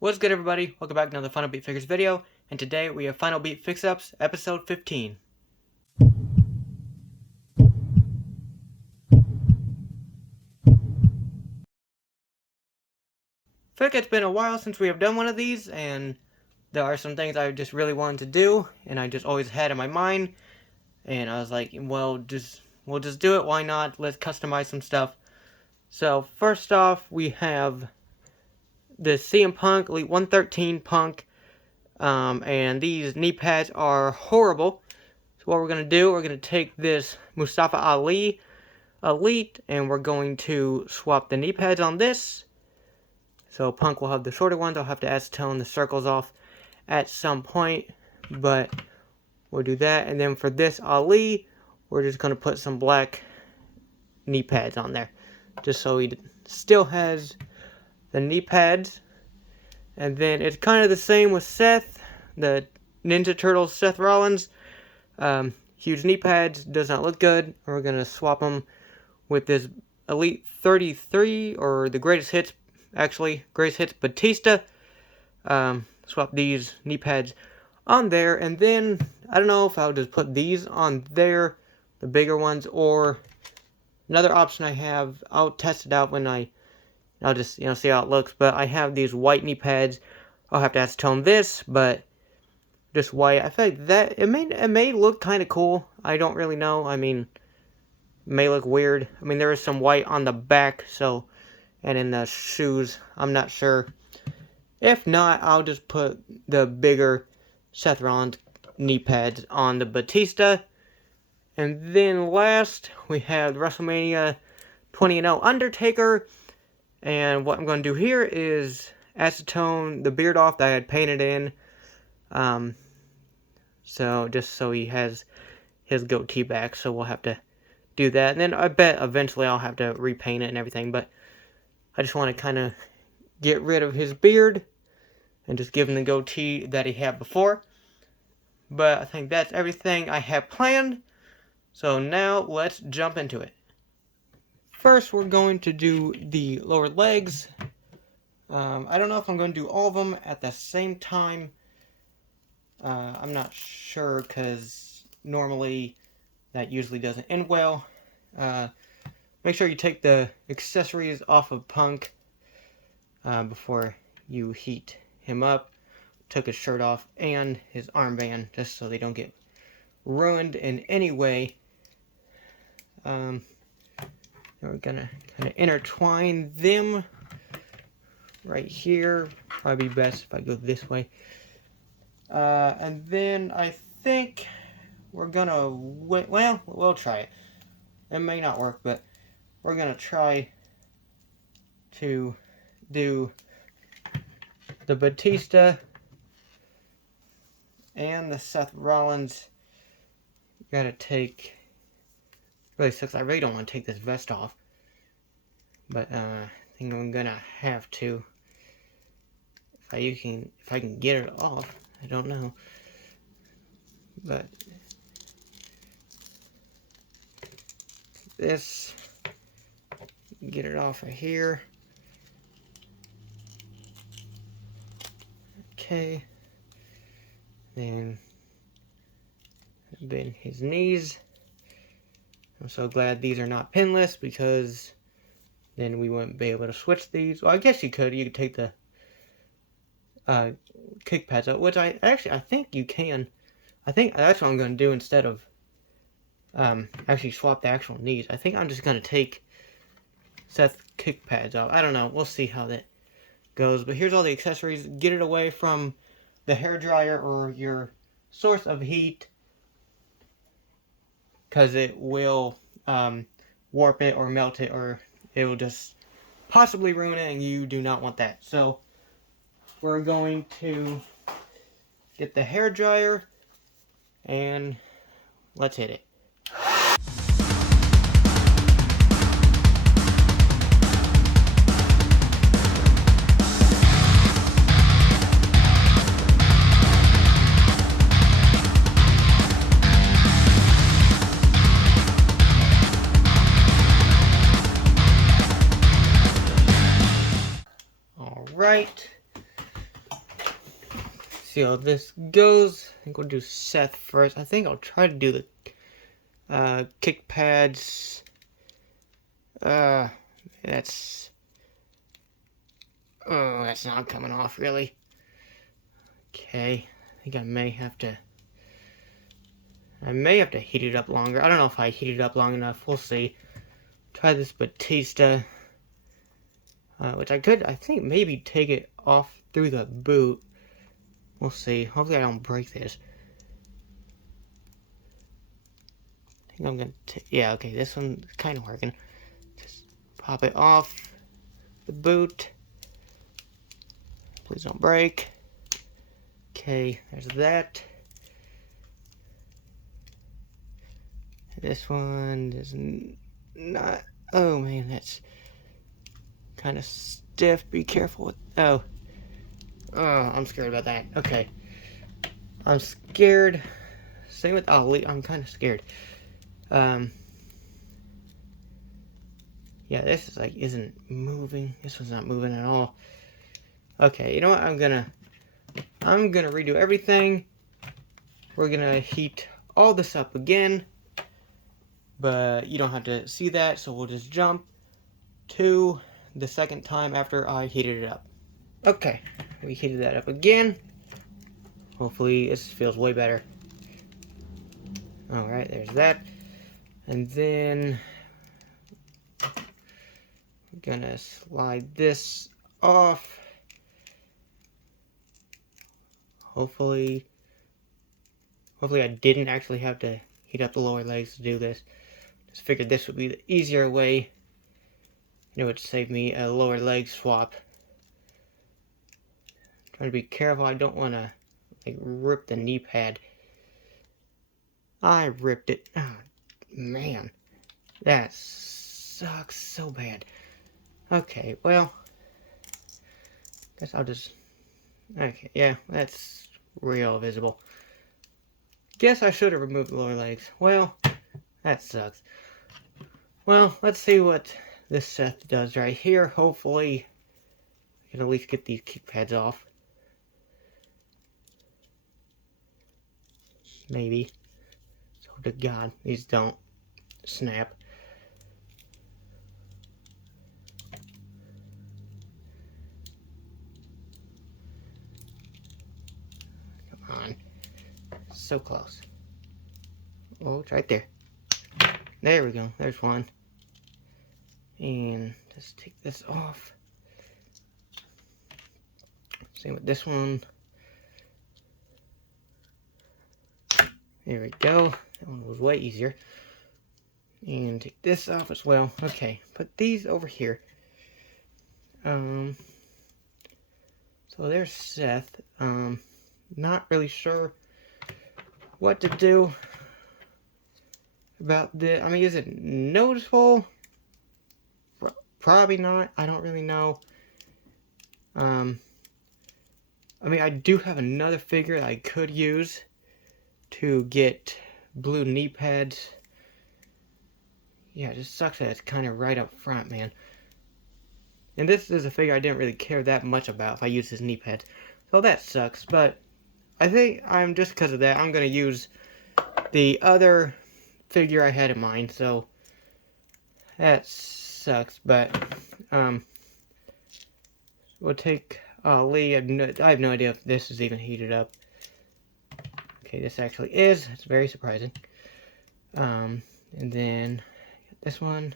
What's good, everybody? Welcome back to another Final Beat Figures video, and today we have Final Beat Fixups, episode 15. I feel like it's been a while since we have done one of these, and there are some things I just really wanted to do, and I just always had in my mind, and I was like, well, we'll just do it, why not? Let's customize some stuff. So, first off, we have the CM Punk Elite 113 Punk, and these knee pads are horrible. So what we're going to do, we're going to take this Mustafa Ali Elite, and we're going to swap the knee pads on this. So Punk will have the shorter ones. I'll have to acetone the circles off at some point, but we'll do that. And then for this Ali, we're just going to put some black knee pads on there, just so he still has the knee pads. And then it's kind of the same with Seth, the Ninja Turtles Seth Rollins. Huge knee pads, does not look good. We're going to swap them with this Elite 33, or the Greatest Hits, actually, Greatest Hits Batista. Swap these knee pads on there, and then, I don't know if I'll just put these on there, the bigger ones, or another option I have, I'll test it out when I'll just, see how it looks, but I have these white knee pads. I'll have to acetone this, but just white. I feel like that, it may look kind of cool. I don't really know. I mean, it may look weird. I mean, there is some white on the back, so, and in the shoes, I'm not sure. If not, I'll just put the bigger Seth Rollins knee pads on the Batista. And then last, we have WrestleMania 20-0 Undertaker. And what I'm going to do here is acetone the beard off that I had painted in. So just so he has his goatee back, so we'll have to do that. And then I bet eventually I'll have to repaint it and everything, but I just want to kind of get rid of his beard and just give him the goatee that he had before. But I think that's everything I have planned. So now let's jump into it. First, we're going to do the lower legs. I don't know if I'm going to do all of them at the same time. I'm not sure, because normally that usually doesn't end well. Make sure you take the accessories off of Punk before you heat him up. Took his shirt off and his armband, just so they don't get ruined in any way. We're gonna kind of intertwine them right here. Probably be best if I go this way. And then I think we're gonna well, we'll try it. It may not work, but we're gonna try to do the Batista and the Seth Rollins. Gotta take. Really sucks. I really don't want to take this vest off, but I think I'm gonna have to. If I can get it off, I don't know, but this, get it off of here. Okay, then bend his knees. I'm so glad these are not pinless, because then we wouldn't be able to switch these. Well, I guess you could. You could take the kick pads out, which I think you can. I think that's what I'm going to do instead of actually swap the actual knees. I think I'm just going to take Seth's kick pads out. I don't know. We'll see how that goes. But here's all the accessories. Get it away from the hairdryer or your source of heat, because it will warp it or melt it, or it will just possibly ruin it, and you do not want that. So we're going to get the hairdryer, and let's hit it. Right, see how this goes. I think we'll do Seth first. I think I'll try to do the kick pads. That's not coming off really. Okay, I think I may have to heat it up longer. I don't know if I heat it up long enough. We'll see. Try this Batista, which I think maybe take it off through the boot. We'll see. Hopefully I don't break this. I think I'm gonna yeah, okay, this one's kind of working. Just pop it off the boot. Please don't break. Okay, there's that. This one is not. Oh man, that's kind of stiff. Be careful with. Oh, I'm scared about that. Okay, I'm scared. Same with Ali. I'm kind of scared. Yeah, this is like isn't moving. This one's not moving at all. Okay, you know what? I'm gonna redo everything. We're gonna heat all this up again. But you don't have to see that, so we'll just jump to the second time after I heated it up. Okay, we heated that up again. Hopefully this feels way better. Alright, there's that. And then I'm gonna slide this off. Hopefully I didn't actually have to heat up the lower legs to do this. Just figured this would be the easier way. It would save me a lower leg swap. Trying to be careful. I don't want to like rip the knee pad. I ripped it. Oh, man, that sucks so bad. Okay, well, guess I'll just. Okay, yeah, that's real visible. Guess I should have removed the lower legs. Well, that sucks. Well, let's see what this Seth does right here. Hopefully, I can at least get these kick pads off. Maybe. So to God, these don't snap. Come on. So close. Oh, it's right there. There we go. There's one. And just take this off. Same with this one. There we go. That one was way easier. And take this off as well. Okay, put these over here. So there's Seth. Not really sure what to do about this. I mean, is it noticeable? Probably not. I don't really know. I mean, I do have another figure I could use to get blue knee pads. Yeah, it just sucks that it's kind of right up front, man. And this is a figure I didn't really care that much about if I use his knee pads. So that sucks, but I think just because of that, I'm going to use the other figure I had in mind, so that sucks, but we'll take Lee. I have no idea if this is even heated up. Okay, this actually is. It's very surprising. And then get this one.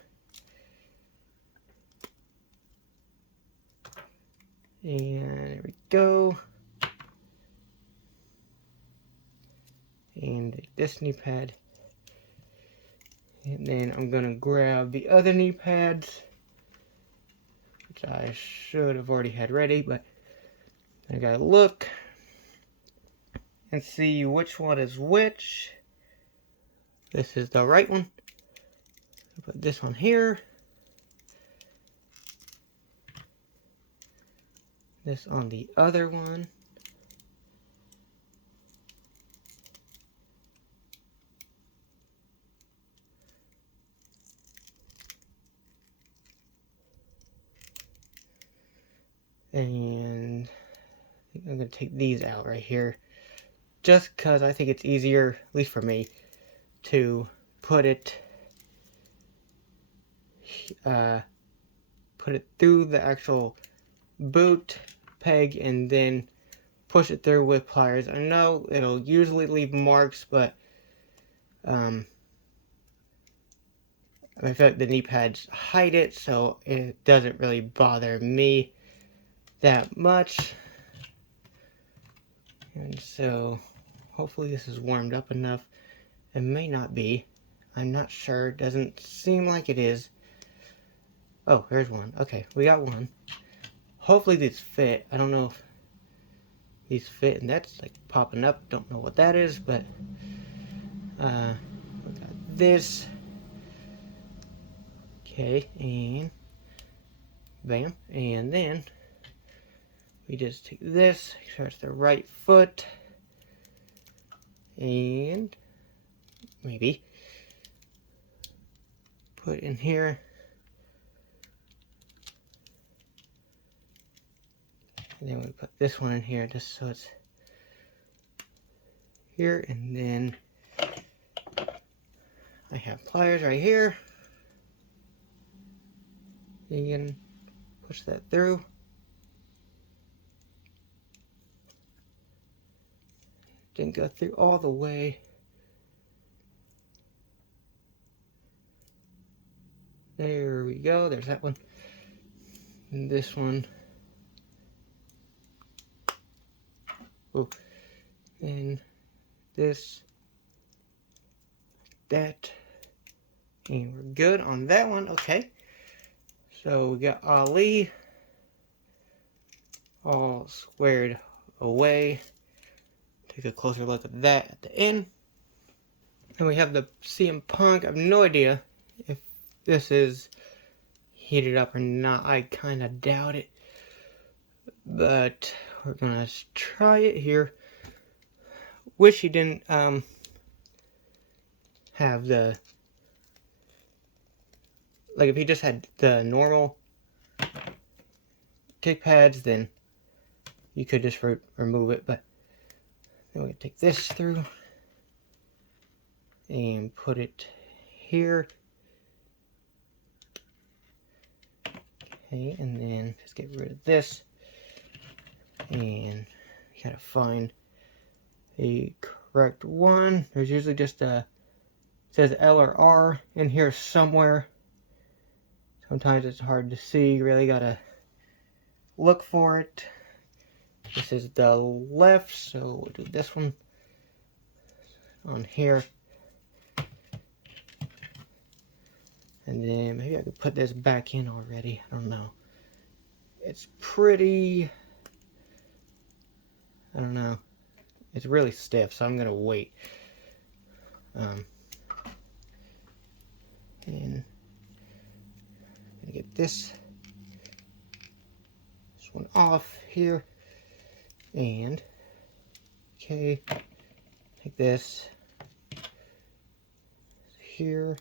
And there we go. And this knee pad. And then I'm gonna grab the other knee pads, which I should have already had ready, but I gotta look and see which one is which. This is the right one. Put this one here. This on the other one. And I'm going to take these out right here. Just because I think it's easier, at least for me, to put it through the actual boot peg and then push it through with pliers. I know it'll usually leave marks, but I feel like the knee pads hide it, so it doesn't really bother me that much. And so hopefully this is warmed up enough. It may not be. I'm not sure. It doesn't seem like it is. Oh, there's one. Okay, we got one. Hopefully these fit. I don't know if these fit, and that's like popping up. Don't know what that is, but we got this. Okay, and bam, and then we just take this, make sure it's the right foot, and maybe put in here. And then we put this one in here just so it's here, and then I have pliers right here. You can push that through. Didn't go through all the way. There we go, there's that one. And this one. Oh, and this, that, and we're good on that one. Okay, so we got Ali all squared away. Take a closer look at that at the end. And we have the CM Punk. I have no idea if this is heated up or not. I kind of doubt it, but we're gonna try it here. Wish he didn't have the, like, if he just had the normal kick pads, then you could just remove it. But then we take this through and put it here. Okay, and then just get rid of this. And you gotta find the correct one. There's usually just it says L or R in here somewhere. Sometimes it's hard to see. You really gotta look for it. This is the left, so we'll do this one on here. And then maybe I could put this back in already. I don't know. It's pretty, I don't know. It's really stiff, so I'm gonna wait. And I'm gonna get this one off here. And okay, take this here.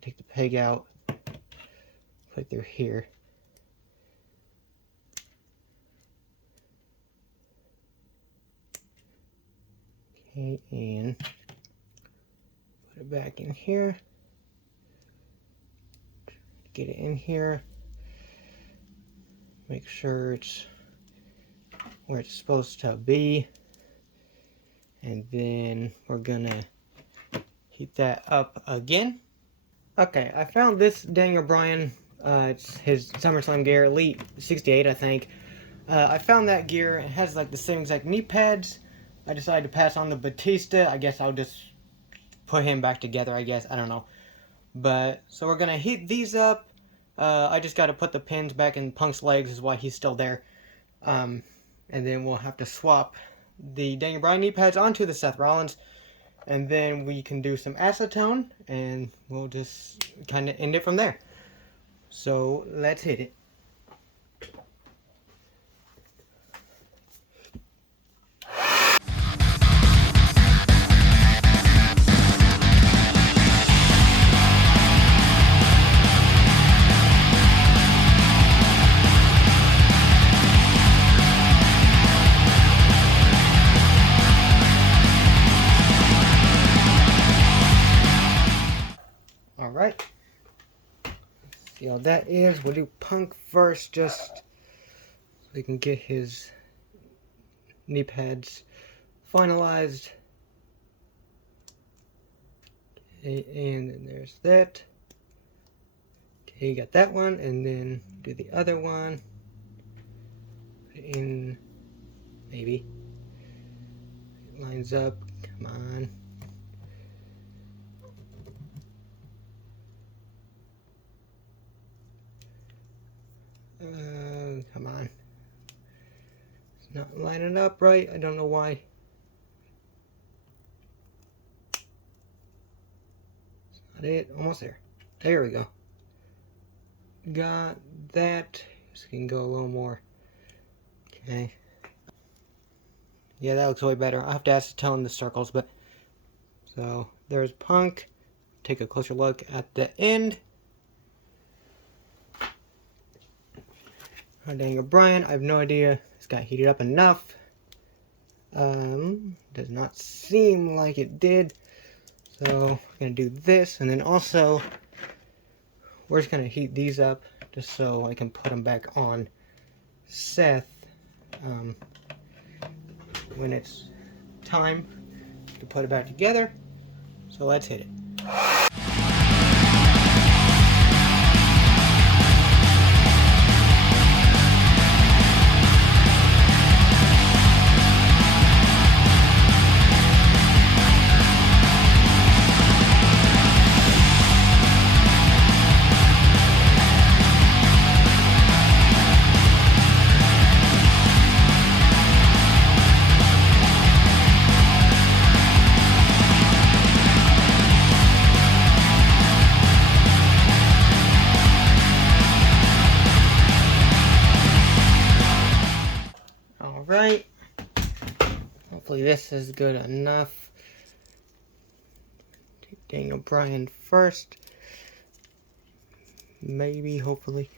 Take the peg out. Put it through here. Okay, and put it back in here. Get it in here. Make sure it's where it's supposed to be. And then we're gonna heat that up again. Okay, I found this Daniel Bryan. It's his SummerSlam gear, Elite 68, I think. I found that gear. It has like the same exact knee pads. I decided to pass on the Batista. I guess I'll just put him back together, I guess. I don't know. But, so we're going to heat these up. I just got to put the pins back in Punk's legs, is why he's still there. And then we'll have to swap the Daniel Bryan knee pads onto the Seth Rollins. And then we can do some acetone, and we'll just kind of end it from there. So, let's hit it. see how that is. We'll do Punk first, just so we can get his knee pads finalized. Okay, and then there's that. Okay, you got that one, and then do the other one. Put it in, maybe. It lines up. Come on. Come on. It's not lining up right. I don't know why. It's not it. Almost there. There we go. Got that. Just can go a little more. Okay. Yeah, that looks way better. I'll have to acetone the circles, but... So, there's Punk. Take a closer look at the end. Oh, dang it, Bryan. I have no idea. It's got heated up enough. Does not seem like it did. So, we're going to do this. And then also, we're just going to heat these up just so I can put them back on Seth when it's time to put it back together. So, let's hit it. Alright, hopefully this is good enough. Take Daniel Bryan first. Maybe, hopefully.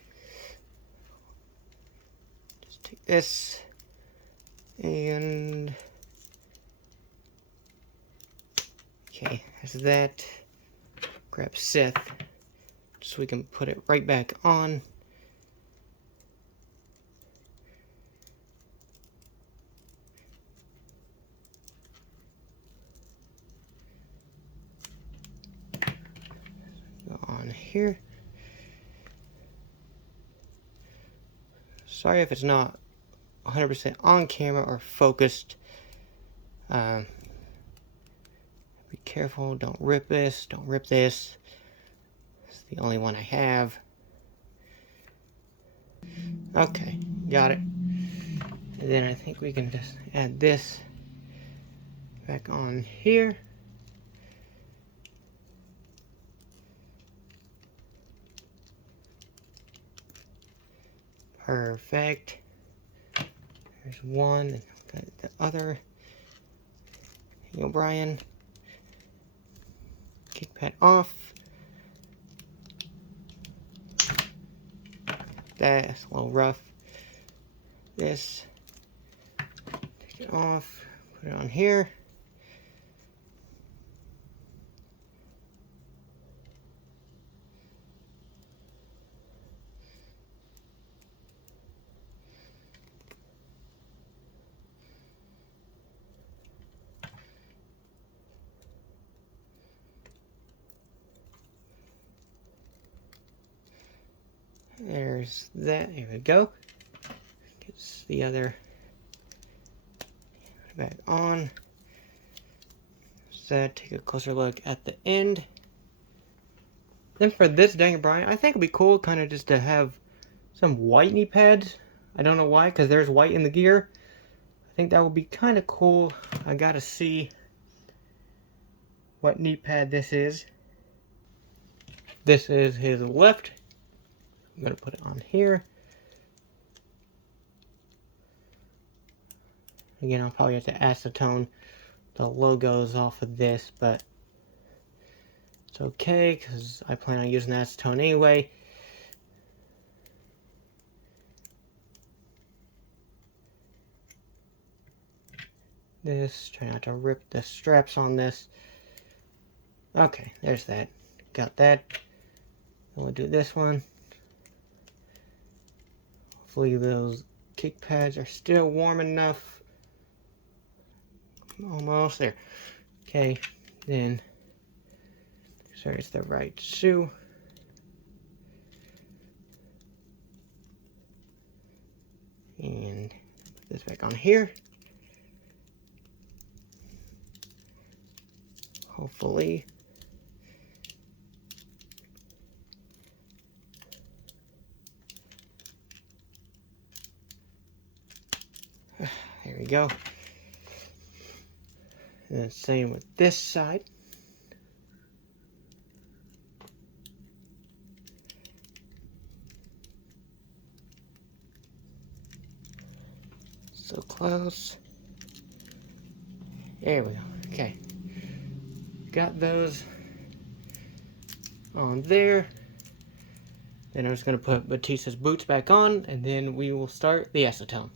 Just take this and... Okay, there's that. Grab Seth so we can put it right back on. On here. Sorry if it's not 100% on camera or focused. Be careful, don't rip this, don't rip this. It's the only one I have. Okay, got it. And then I think we can just add this back on here. Perfect. There's one. Got the other. Here you go, Bryan. Kick pad off. That's a little rough. This. Take it off. Put it on here. There's that. Here we go. Gets the other back on. So take a closer look at the end. Then for this Daniel Bryan, I think it'd be cool kind of just to have some white knee pads. I don't know why, because there's white in the gear. I think that would be kind of cool. I gotta see what knee pad this is. This is his left. I'm going to put it on here. Again, I'll probably have to acetone the logos off of this, but it's okay because I plan on using acetone anyway. This, try not to rip the straps on this. Okay, there's that. Got that. Then we'll do this one. Hopefully those kick pads are still warm enough. Almost there. Okay, then so it's the right shoe. And put this back on here. Hopefully. There we go. And the same with this side. So close. There we go. Okay. Got those on there. Then I'm just going to put Batista's boots back on, and then we will start the acetone.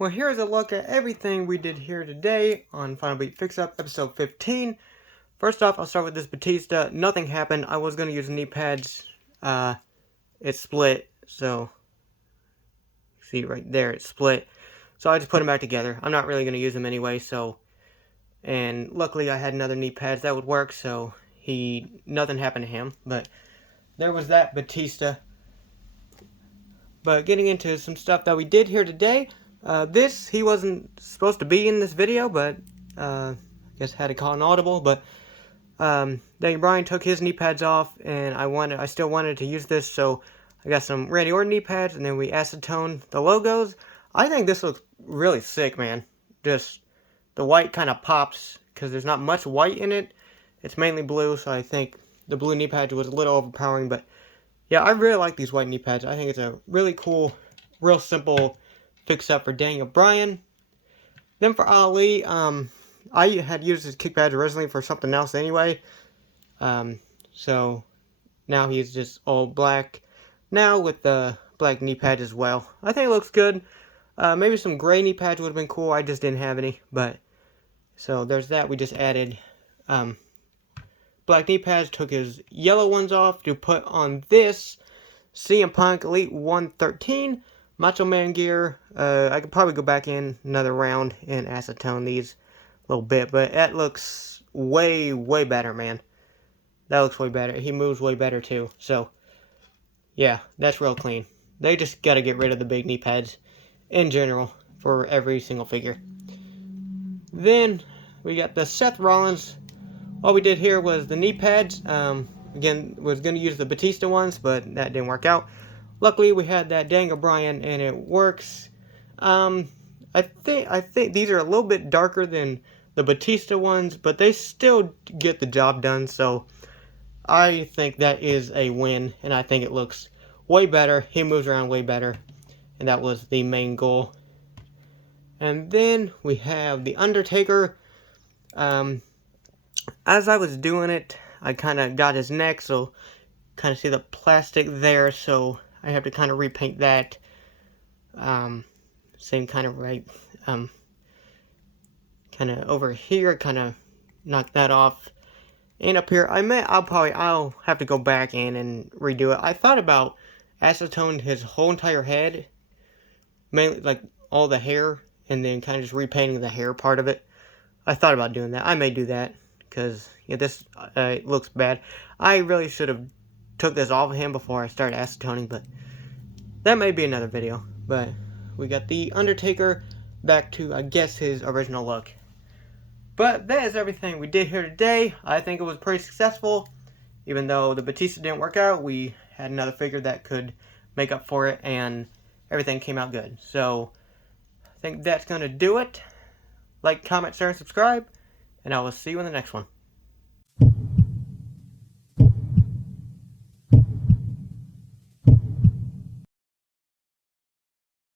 Well, here's a look at everything we did here today on Final Beat Fix-Up, episode 15. First off, I'll start with this Batista. Nothing happened. I was going to use knee pads. It split, so see right there, it split. So I just put them back together. I'm not really going to use them anyway, so. And luckily I had another knee pads that would work, so nothing happened to him. But there was that Batista. But getting into some stuff that we did here today. He wasn't supposed to be in this video, but I guess had to call an audible. But then Bryan took his knee pads off, and I still wanted to use this, so I got some Randy Orton knee pads, and then we acetone the logos. I think this looks really sick, man. Just the white kind of pops because there's not much white in it. It's mainly blue, so I think the blue knee pads was a little overpowering. But yeah, I really like these white knee pads. I think it's a really cool, real simple fix-up for Daniel Bryan. Then for Ali, I had used his kick pads originally for something else anyway. So now he's just all black now with the black knee pads as well. I think it looks good. Maybe some gray knee pads would have been cool. I just didn't have any. But so there's that. We just added black knee pads. Took his yellow ones off to put on this CM Punk Elite 113 Macho Man gear. I could probably go back in another round and acetone these a little bit, but that looks way, way better, man. That looks way better. He moves way better too. So yeah, that's real clean. They just got to get rid of the big knee pads in general for every single figure. Then we got the Seth Rollins. All we did here was the knee pads. Again, was going to use the Batista ones, but that didn't work out. Luckily, we had that Daniel Bryan, and it works. I think these are a little bit darker than the Batista ones, but they still get the job done. So I think that is a win, and I think it looks way better. He moves around way better. And that was the main goal. And then we have the Undertaker. As I was doing it, I kind of got his neck, so kind of see the plastic there, so I have to kind of repaint that. Same kind of right, kind of over here, kind of knock that off. And up here, I'll have to go back in and redo it. I thought about acetone his whole entire head, mainly like all the hair, and then kind of just repainting the hair part of it. I thought about doing that. I may do that, because yeah, this looks bad. I really should have took this off of him before I started acetoning, but that may be another video. But we got the Undertaker back to, I guess, his original look. But that is everything we did here today. I think it was pretty successful. Even though the Batista didn't work out, we had another figure that could make up for it, and everything came out good. So, I think that's going to do it. Like, comment, share, and subscribe, and I will see you in the next one.